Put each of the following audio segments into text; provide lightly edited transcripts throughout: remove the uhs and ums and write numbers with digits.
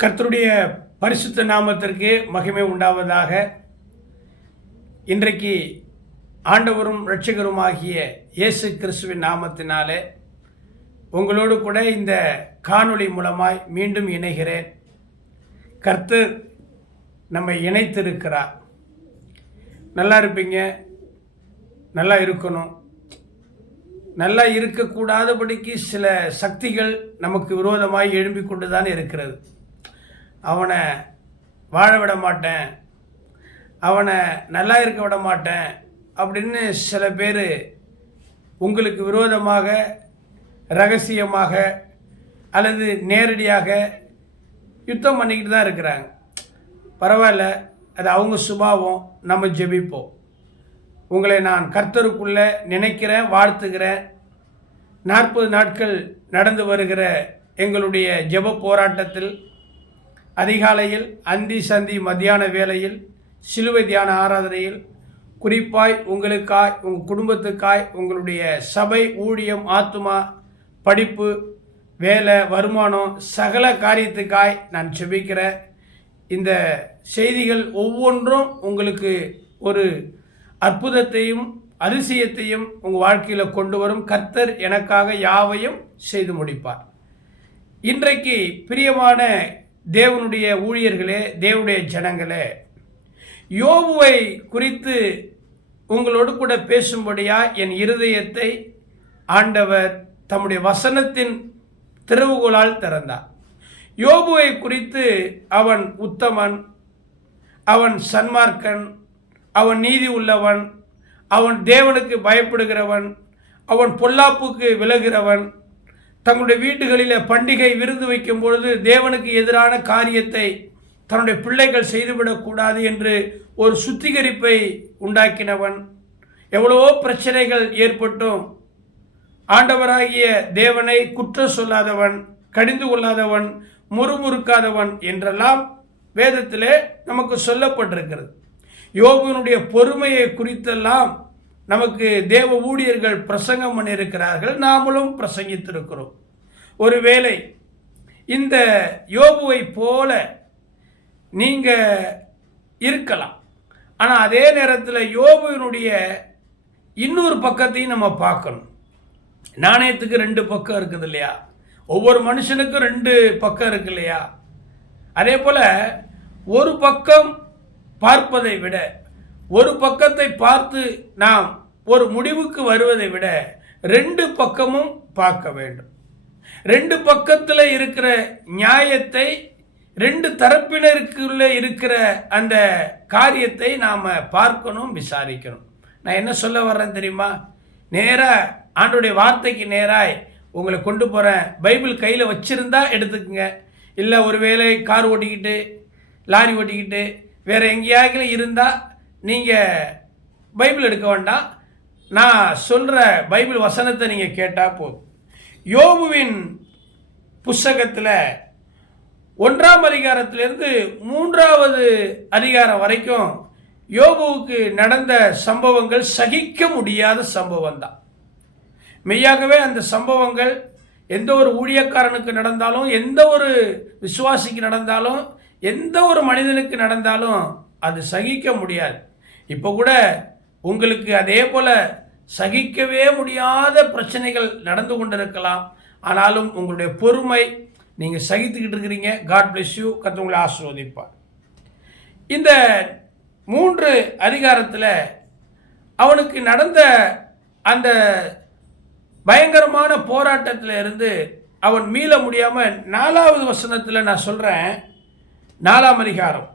கர்த்தருடைய பரிசுத்த நாமத்திற்கு மகிமை உண்டாவதாக. இன்றைக்கு ஆண்டவரும் இரட்சகருமாகிய இயேசு கிறிஸ்துவின் நாமத்தினாலே உங்களோடு கூட இந்த காணொளி மூலமாய் மீண்டும் இணைகிறேன். கர்த்தர் நம்மை இணைத்திருக்கிறார். நல்லா இருப்பீங்க, நல்லா இருக்கணும். நல்லா இருக்கக்கூடாதபடிக்கு சில சக்திகள் நமக்கு விரோதமாய் எழும்பிக் கொண்டு தான் இருக்கிறது. அவனை வாழ விட மாட்டேன், அவனை நல்லா இருக்க விட மாட்டேன் அப்படின்னு சில பேர் உங்களுக்கு விரோதமாக ரகசியமாக அல்லது நேரடியாக யுத்தம் பண்ணிக்கிட்டு தான் இருக்கிறாங்க. பரவாயில்ல, அது அவங்க சுபாவம். நம்ம ஜெபிப்போம். உங்களை நான் கர்த்தருக்குள்ளே நினைக்கிறேன், வாழ்த்துகிறேன். 40 நாட்கள் நடந்து வருகிற எங்களுடைய ஜெப போராட்டத்தில் அதிகாலையில், அந்தி சந்தி மத்தியான வேளையில், சிலுவை தியான ஆராதனையில், குறிப்பாய் உங்களுக்காய், உங்கள் குடும்பத்துக்காய், உங்களுடைய சபை ஊழியம், ஆத்துமா, படிப்பு, வேலை, வருமானம், சகல காரியத்துக்காய் நான் செபிக்கிறேன். இந்த செய்திகள் ஒவ்வொன்றும் உங்களுக்கு ஒரு அற்புதத்தையும் அதிசயத்தையும் உங்கள் வாழ்க்கையில் கொண்டு வரும். கர்த்தர் எனக்காக யாவையும் செய்து முடிப்பார். இன்றைக்கு பிரியமான தேவனுடைய ஊழியர்களே, தேவனுடைய ஜனங்களே, யோபுவை குறித்து உங்களோடு கூட பேசும்படியா என் இருதயத்தை ஆண்டவர் தம்முடைய வசனத்தின் திறவுகோலால் திறந்தார். யோபுவை குறித்து அவன் உத்தமன், அவன் சன்மார்க்கன், அவன் நீதி உள்ளவன், அவன் தேவனுக்கு பயப்படுகிறவன், அவன் பொல்லாப்புக்கு விலகிறவன், தங்களுடைய வீடுகளில் பண்டிகை விருந்து வைக்கும் பொழுது தேவனுக்கு எதிரான காரியத்தை தன்னுடைய பிள்ளைகள் செய்துவிடக்கூடாது என்று ஒரு சுத்திகரிப்பை உண்டாக்கினவன், எவ்வளவோ பிரச்சனைகள் ஏற்பட்டும் ஆண்டவராகிய தேவனை குற்றம் சொல்லாதவன், கடிந்து கொள்ளாதவன், முறுமுறுக்காதவன் என்றெல்லாம் வேதத்திலே நமக்கு சொல்லப்பட்டிருக்கிறது. யோபுவினுடைய பொறுமையை குறித்தெல்லாம் நமக்கு தேவ ஊழியர்கள் பிரசங்கம் பண்ணியிருக்கிறார்கள், நாமளும் பிரசங்கித்திருக்கிறோம். ஒருவேளை இந்த யோபுவை போல நீங்கள் இருக்கலாம், ஆனால் அதே நேரத்தில் யோபுவினுடைய இன்னொரு பக்கத்தையும் நம்ம பார்க்கணும். நாணயத்துக்கு 2 பக்கம் இருக்குது இல்லையா? ஒவ்வொரு மனுஷனுக்கும் 2 பக்கம் இருக்கு இல்லையா? அதே போல் ஒரு பக்கம் பார்ப்பதை விட, ஒரு பக்கத்தை பார்த்து நாம் ஒரு முடிவுக்கு வருவதை விட 2 பக்கமும் பார்க்க வேண்டும். 2 பக்கத்தில் இருக்கிற நியாயத்தை, 2 தரப்பினருக்குள்ள இருக்கிற அந்த காரியத்தை நாம் பார்க்கணும், விசாரிக்கணும். நான் என்ன சொல்ல வர்றேன் தெரியுமா? நேராக ஆண்டோடைய வார்த்தைக்கு நேராய் உங்களை கொண்டு போகிறேன். பைபிள் கையில் வச்சுருந்தா எடுத்துக்கங்க. இல்லை ஒருவேளை கார் ஓட்டிக்கிட்டு, லாரி ஓட்டிக்கிட்டு வேறு எங்கேயாவது இருந்தால் நீங்கள் பைபிள் எடுக்க வேண்டாம். நான் சொல்கிற பைபிள் வசனத்தை நீங்கள் கேட்டால் போதும். யோபுவின் புஸ்தகத்தில் 1ஆம் அதிகாரத்திலிருந்து 3ஆவது அதிகாரம் வரைக்கும் யோபுவுக்கு நடந்த சம்பவங்கள் சகிக்க முடியாத சம்பவம் தான். மெய்யாகவே அந்த சம்பவங்கள் எந்த ஒரு ஊழியக்காரனுக்கு நடந்தாலும், எந்த ஒரு விசுவாசிக்கு நடந்தாலும், எந்த ஒரு மனிதனுக்கு நடந்தாலும் அது சகிக்க முடியாது. இப்போ கூட உங்களுக்கு அதே போல் சகிக்கவே முடியாத பிரச்சனைகள் நடந்து கொண்டிருக்கலாம். ஆனாலும் உங்களுடைய பொறுமை, நீங்கள் சகித்துக்கிட்டு இருக்கிறீங்க. God bless you. கர்த்தர் உங்களை ஆசீர்வதிப்பார். இந்த 3 அதிகாரத்தில் அவனுக்கு நடந்த அந்த பயங்கரமான போராட்டத்தில் இருந்து அவன் மீள முடியாமல் 4ஆவது வசனத்தில் நான் சொல்கிறேன். 4ஆம் அதிகாரம்,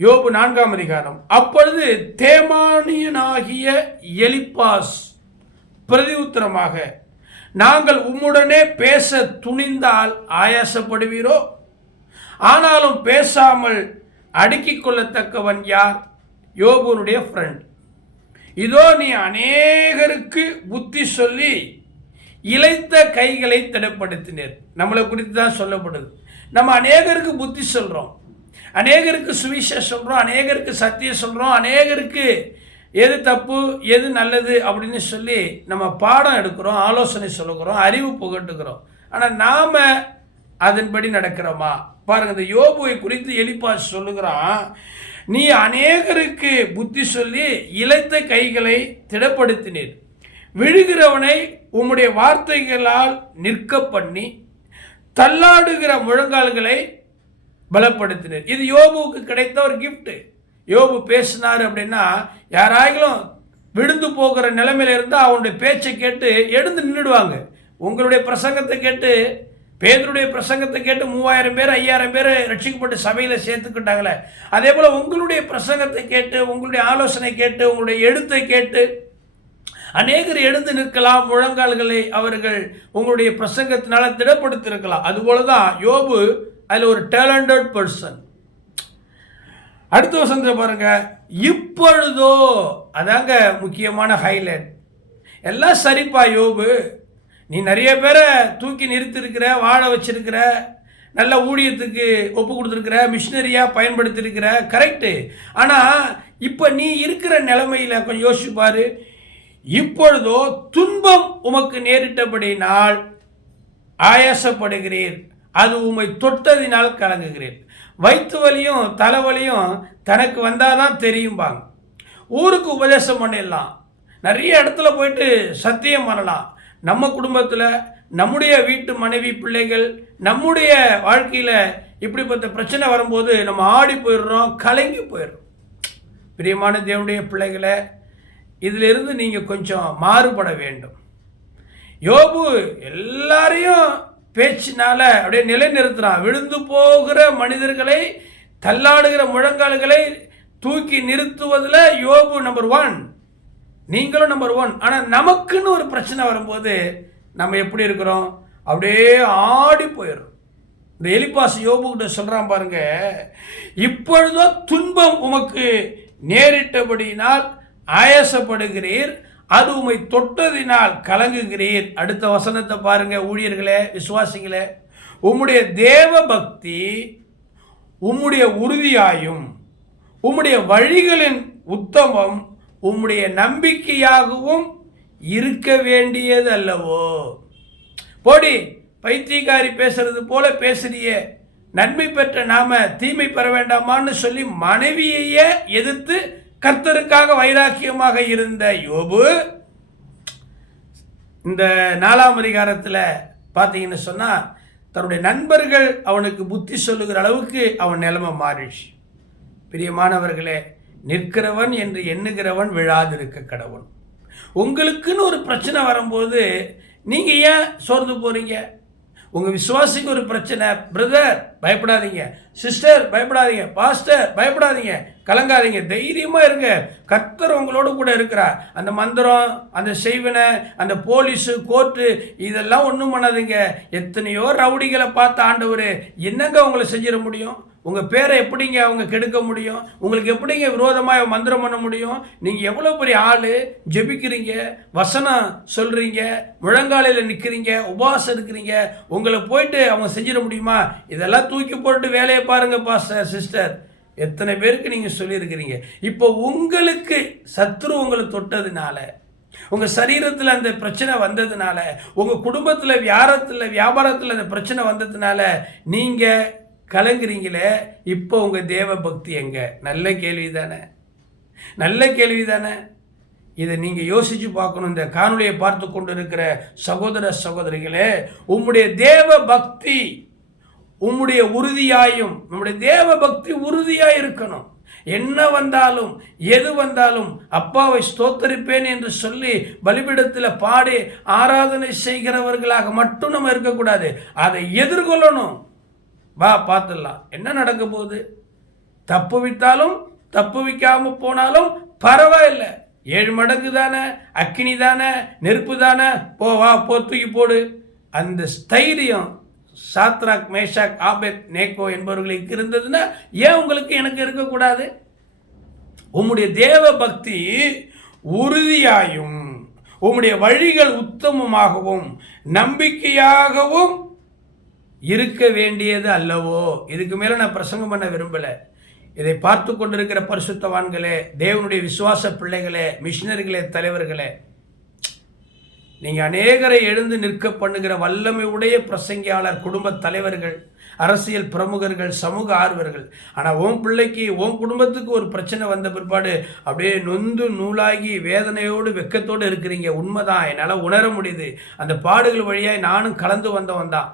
யோபு 4ஆம் அதிகாரம். அப்பொழுது தேமானியனாகிய எலிப்பாஸ் பிரதி உத்தரமாக, நாங்கள் உம்முடனே பேச துணிந்தால் ஆயாசப்படுவீரோ? ஆனாலும் பேசாமல் அடுக்கிக் கொள்ளத்தக்கவன் யார்? யோபுனுடைய ஃப்ரெண்ட். இதோ நீ அநேகருக்கு புத்தி சொல்லி இளைத்த கைகளை திடப்படுத்தினர். நம்மளை குறித்து தான் சொல்லப்படுது. நம்ம அநேகருக்கு புத்தி சொல்கிறோம், அநேகருக்கு சுவிசேஷம் சொல்கிறோம், அநேகருக்கு சத்தியம் சொல்கிறோம், அநேகருக்கு எது தப்பு எது நல்லது அப்படின்னு சொல்லி நம்ம பாடம் எடுக்கிறோம், ஆலோசனை சொல்லுகிறோம், அறிவு புகட்டுகிறோம். ஆனால் நாம் அதன்படி நடக்கிறோமா? பாருங்கள், இந்த யோபுவை குறித்து எலிப்பாஸ் சொல்லுகிறான், நீ அநேகருக்கு புத்தி சொல்லி இளைத்த கைகளை திடப்படுத்தினீர், விழுகிறவனை உம்முடைய வார்த்தைகளால் நிற்க பண்ணி தள்ளாடுகிற முழங்கால்களை பலப்படுத்தினர். இது யோபுவுக்கு கிடைத்த ஒரு கிஃப்ட். யோபு பேசினார் அப்படின்னா யாராயிலும் விழுந்து போகிற நிலைமையில இருந்தால் அவனுடைய பேச்சை கேட்டு எழுந்து நின்றுடுவாங்க. உங்களுடைய பிரசங்கத்தை கேட்டு, பேதுருடைய பிரசங்கத்தை கேட்டு 3000 பேர் 5000 பேர் ரட்சிக்கப்பட்டு சபையில் சேர்த்துக்கிட்டாங்களே, அதே போல் உங்களுடைய பிரசங்கத்தை கேட்டு, உங்களுடைய ஆலோசனை கேட்டு, உங்களுடைய எழுத்தை கேட்டு அநேகர் எழுந்து நிற்கலாம். முழங்கால்களை அவர்கள் உங்களுடைய பிரசங்கத்தினால திடப்படுத்தியிருக்கலாம். அதுபோல தான் யோபு அதில் ஒரு டேலண்டட் பர்சன். அடுத்த வசனத்தில் பாருங்க, இப்பொழுதோ, அதாங்க முக்கியமான ஹைலைட். எல்லாம் சரிப்பா யோபு, நீ நிறைய பேரை தூக்கி நிறுத்திருக்கிற, வாழ வச்சிருக்கிற, நல்ல ஊழியத்துக்கு ஒப்பு கொடுத்துருக்கிற, மிஷினரியாக பயன்படுத்தியிருக்கிற, கரெக்டு. ஆனால் இப்போ நீ இருக்கிற நிலைமையில் கொஞ்சம் யோசிப்பாரு. இப்பொழுதோ துன்பம் உமக்கு நேரிட்டபடினால் ஆயாசப்படுகிறீர், அது உம்மை தொட்டதினால் கலங்குகிறீர். வயிற்று வலியும் தலைவலியும் தனக்கு வந்தாதான் தெரியும்பாங்க. ஊருக்கு உபதேசம் பண்ணிடலாம், நிறைய இடத்துல போயிட்டு சத்தியம் பண்ணலாம். நம்ம குடும்பத்தில், நம்முடைய வீட்டு மனைவி பிள்ளைகள், நம்முடைய வாழ்க்கையில் இப்படிப்பட்ட பிரச்சனை வரும்போது நம்ம ஆடி போயிடுறோம், கலங்கி போயிடுறோம். பிரியமான தேவனுடைய பிள்ளைகளை, இதிலிருந்து நீங்கள் கொஞ்சம் மாறுபட வேண்டும். யோபு எல்லாரையும் பேச்சினால அப்படியே நிலைநிறுத்துறான். விழுந்து போகிற மனிதர்களை, தள்ளாடுகிற முழங்கால்களை தூக்கி நிறுத்துவதில் யோபு நம்பர் 1, நீங்களும் நம்பர் 1. ஆனால் நமக்குன்னு ஒரு பிரச்சனை வரும்போது நம்ம எப்படி இருக்கிறோம்? அப்படியே ஆடி போயிடும். இந்த எலிப்பாஸ் யோபு கிட்ட சொல்கிறான் பாருங்க, இப்பொழுதோ துன்பம் உமக்கு நேரிட்டபடியினால் ஆயாசப்படுகிறீர், அது உம்மை தொட்டதினால் கலங்குகிறீர். அடுத்த வசனத்தை பாருங்க ஊழியர்களே, விசுவாசிகளே, உம்முடைய தேவ பக்தி உம்முடைய உறுதியாயும் உம்முடைய வழிகளின் உத்தமம் உம்முடைய நம்பிக்கையாகவும் இருக்க வேண்டியது அல்லவோ? போடி, பைத்தியக்காரி பேசுறது போல பேசுறியே, நன்மை பெற்ற நாம தீமை பெற வேண்டாமான்னு சொல்லி மனைவியையே எதிர்த்து கர்த்தருக்காக வைராக்கியமாக இருந்த யோபு இந்த 4ஆம் அதிகாரத்தில் பார்த்தீங்கன்னு சொன்னால் தன்னுடைய நண்பர்கள் அவனுக்கு புத்தி சொல்லுகிற அளவுக்கு அவன் நிலைமை மாறிடுச்சு. பிரியமானவர்களே, நிற்கிறவன் என்று எண்ணுகிறவன் விழாதிருக்க கடவுள். உங்களுக்குன்னு ஒரு பிரச்சனை வரும்போது நீங்கள் ஏன் சோர்ந்து போகிறீங்க? உங்கள் விசுவாசிக்கு ஒரு பிரச்சனை, பிரதர் பயப்படாதீங்க, சிஸ்டர் பயப்படாதீங்க, பாஸ்டர் பயப்படாதீங்க, கலங்காதீங்க, தைரியமாக இருங்க. கர்த்தர் உங்களோடு கூட இருக்கிறார். அந்த மந்திரம், அந்த செய்வனை, அந்த போலீஸு, கோர்ட்டு இதெல்லாம் ஒன்றும் பண்ணாதீங்க. எத்தனையோ ரவுடிகளை பார்த்து ஆண்டவர் என்னங்க உங்களை செஞ்சிட முடியும்? உங்கள் பேரை எப்படிங்க அவங்க கெடுக்க முடியும்? உங்களுக்கு எப்படிங்க விரோதமாக மந்திரம் பண்ண முடியும்? நீங்கள் எவ்வளோ பெரிய ஆள், ஜெபிக்கிறீங்க, வசனம் சொல்கிறீங்க, முழங்காலையில் நிற்கிறீங்க, உபவாசம் இருக்கிறீங்க, உங்களை போயிட்டு அவங்க செஞ்சிட முடியுமா? இதெல்லாம் தூக்கி போட்டு வேலையை பாருங்க பாஸ்டர், சிஸ்டர், எத்தனை பேருக்கு நீங்கள் சொல்லியிருக்கிறீங்க. இப்போ உங்களுக்கு சத்ரு உங்களை தொட்டதுனால, உங்கள் சரீரத்தில் அந்த பிரச்சனை வந்ததுனால, உங்கள் குடும்பத்தில் வியாபாரத்தில் அந்த பிரச்சனை வந்ததுனால நீங்கள் கலங்குறீங்களே. இப்போ உங்கள் தேவ பக்தி எங்க? நல்ல கேள்வி தானே, நல்ல கேள்வி தானே. இதை நீங்கள் யோசித்து பார்க்கணும். இந்த காணொலியை பார்த்து கொண்டு இருக்கிற சகோதர சகோதரிகளே, உம்முடைய தேவ பக்தி உம்முடைய உறுதியாயும், நம்முடைய தேவ பக்தி உறுதியாக இருக்கணும். என்ன வந்தாலும் எது வந்தாலும் அப்பாவை ஸ்தோத்தரிப்பேன் என்று சொல்லி பலிபீடத்தில் பாடி ஆராதனை செய்கிறவர்களாக மட்டும் நம்ம இருக்கக்கூடாது. அதை எதிர்கொள்ளணும். வா பார்த்துடலாம் என்ன நடக்க போகுது. தப்பு வித்தாலும் தப்பு வைக்காமல் போனாலும் பரவாயில்லை. 7 மடங்கு தானே, அக்கினி தானே, நெருப்பு தானே, போ வா போ தூக்கி போடு. அந்த ஸ்தைரியம் சாத்ராக், மேஷாக், ஆபேத் நேகோ என்பவர்களுக்கு இருந்ததுன்னா ஏன் உங்களுக்கு எனக்கு இருக்கக்கூடாது? உம்முடைய தேவ பக்தி உறுதியாயும் உம்முடைய வழிகள் உத்தமமாகவும் நம்பிக்கையாகவும் இருக்க வேண்டியது அல்லவோ? இதுக்கு மேலே நான் பிரசங்கம் பண்ண விரும்பலை. இதை பார்த்து கொண்டிருக்கிற பரிசுத்தவான்களே, தேவனுடைய விசுவாச பிள்ளைகளே, மிஷினரிகளே, தலைவர்களே, நீங்கள் அநேகரை எழுந்து நிற்க பண்ணுகிற வல்லமை உடைய பிரசங்கியாளர், குடும்ப தலைவர்கள், அரசியல் பிரமுகர்கள், சமூக ஆர்வர்கள். ஆனால் உன் பிள்ளைக்கு, உன் குடும்பத்துக்கு ஒரு பிரச்சனை வந்த பிற்பாடு அப்படியே நொந்து நூலாகி வேதனையோடு வெக்கத்தோடு இருக்கிறீங்க. உண்மைதான், என்னால் உணர முடியுது. அந்த பாடுகள் வழியாக நானும் கலந்து வந்தவன் தான்.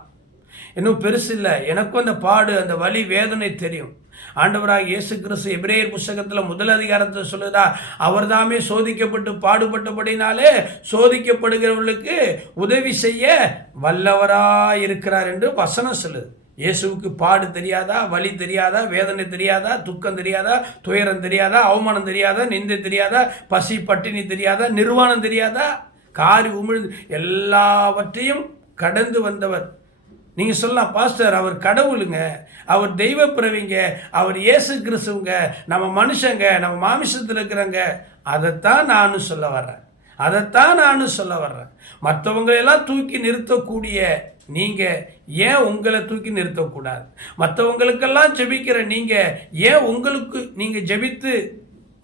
இன்னும் பெருசு இல்லை, எனக்கும் அந்த பாடு, அந்த வலி, வேதனை தெரியும். ஆண்டவராக இயேசு கிறிஸ்து எபிரேயர் புஸ்தகத்தில் 1 அதிகாரத்தில் சொல்லுதா, அவர் தாமே சோதிக்கப்பட்டு பாடுபட்டபடினாலே சோதிக்கப்படுகிறவர்களுக்கு உதவி செய்ய வல்லவராய் இருக்கிறார் என்று வசனம் சொல்லுது. இயேசுவுக்கு பாடு தெரியாதா? வலி தெரியாதா? வேதனை தெரியாதா? துக்கம் தெரியாதா? துயரம் தெரியாதா? அவமானம் தெரியாதா? நிந்தை தெரியாதா? பசி பட்டினி தெரியாதா? நிர்வாணம் தெரியாதா? காரி உமிழ்ந்து எல்லாவற்றையும் கடந்து வந்தவர். நீங்கள் சொல்லலாம், பாஸ்டர் அவர் கடவுளுங்க, அவர் தெய்வ பிறவிங்க, அவர் இயேசு கிறிஸ்துவங்க, நம்ம மனுஷங்க, நம்ம மாமிசத்தில் இருக்கிறவங்க. அதைத்தான் நானும் சொல்ல வர்றேன். மற்றவங்களெல்லாம் தூக்கி நிறுத்தக்கூடிய நீங்கள் ஏன் உங்களை தூக்கி நிறுத்தக்கூடாது? மற்றவங்களுக்கெல்லாம் ஜெபிக்கிற நீங்கள் ஏன் உங்களுக்கு நீங்கள் ஜெபித்து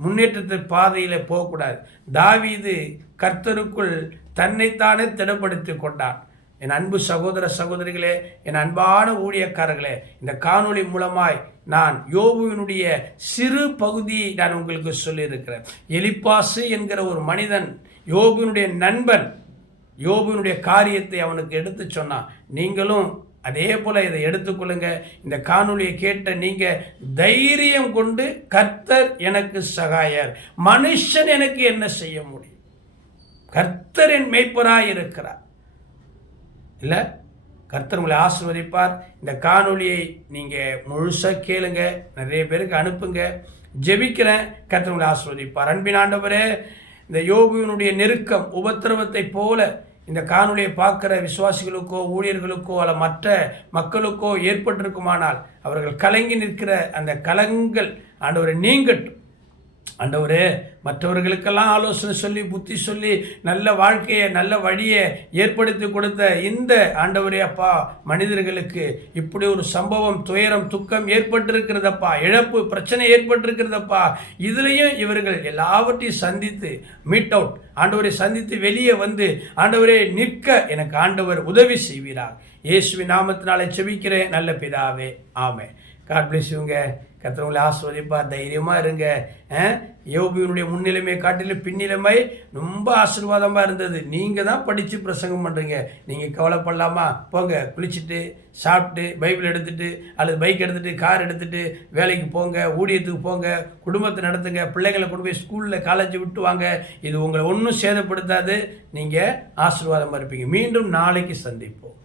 முன்னேற்றத்தை பாதையில் போகக்கூடாது? தாவீது கர்த்தருக்குள் தன்னைத்தானே திடப்படுத்தி கொண்டான். என் அன்பு சகோதர சகோதரிகளே, என் அன்பான ஊழியக்காரர்களே, இந்த காணொளி மூலமாய் நான் யோபுவினுடைய சிறு பகுதியை நான் உங்களுக்கு சொல்லியிருக்கிறேன். எலிப்பாசு என்கிற ஒரு மனிதன், யோபுவினுடைய நண்பன், யோபுவினுடைய காரியத்தை அவனுக்கு எடுத்து சொன்னான். நீங்களும் அதே போல் இதை எடுத்துக்கொள்ளுங்க. இந்த காணொளியை கேட்ட நீங்கள் தைரியம் கொண்டு, கர்த்தர் எனக்கு சகாயர், மனுஷன் எனக்கு என்ன செய்ய முடியும்? கர்த்தர் என் மேய்ப்பராய் இருக்கிறார். இல்லை, கர்த்தர் உங்களை ஆசீர்வதிப்பார். இந்த காணொளியை நீங்கள் முழுசாக கேளுங்க, நிறைய பேருக்கு அனுப்புங்க. ஜெபிக்கிறேன், கர்த்தர் உங்களை ஆசீர்வதிப்பார். அன்பின் ஆண்டவரே, இந்த யோபுவினுடைய நெருக்கம், உபத்திரவத்தை போல இந்த காணொளியை பார்க்குற விசுவாசிகளுக்கோ, ஊழியர்களுக்கோ, அல்ல மற்ற மக்களுக்கோ ஏற்பட்டிருக்குமானால் அவர்கள் கலங்கி நிற்கிற அந்த கலங்கள் ஆண்டவரை நீங்கட்டும். ஆண்டவரே, மற்றவர்களுக்கெல்லாம் ஆலோசனை சொல்லி, புத்தி சொல்லி, நல்ல வாழ்க்கையை, நல்ல வழியை ஏற்படுத்தி கொடுத்த இந்த ஆண்டவரே அப்பா, மனிதர்களுக்கு இப்படி ஒரு சம்பவம், துயரம், துக்கம் ஏற்பட்டிருக்கிறதப்பா, இழப்பு, பிரச்சனை ஏற்பட்டிருக்கிறதப்பா. இதுலேயும் இவர்கள் எல்லாவற்றையும் சந்தித்து மீட் அவுட், ஆண்டவரை சந்தித்து வெளியே வந்து ஆண்டவரே நிற்க எனக்கு ஆண்டவர் உதவி செய்வீராக. இயேசுவின் நாமத்தினாலே செபிக்கிறேன் நல்ல பிதாவே, ஆமென். காட் பிளஸ் யூங்க. கர்த்தர் ஆசீர்வதிப்பார். தைரியமாக இருங்க. யோபுவினுடைய முன்னிலைமை காட்டிலும் பின்னிலைமை ரொம்ப ஆசீர்வாதமாக இருந்தது. நீங்கள் தான் படித்து பிரசங்கம் பண்ணுறீங்க. நீங்கள் கவலைப்படலாமா? போங்க, குளிச்சுட்டு சாப்பிட்டு பைபிள் எடுத்துகிட்டு அல்லது பைக் எடுத்துகிட்டு கார் எடுத்துகிட்டு வேலைக்கு போங்க, ஊழியத்துக்கு போங்க, குடும்பத்தை நடத்துங்க, பிள்ளைகளை கொண்டு போய் ஸ்கூலில் காலேஜ் விட்டு வாங்க. இது உங்களை ஒன்றும் சேதப்படுத்தாது. நீங்கள் ஆசீர்வாதமாக இருப்பீங்க. மீண்டும் நாளைக்கு சந்திப்போம்.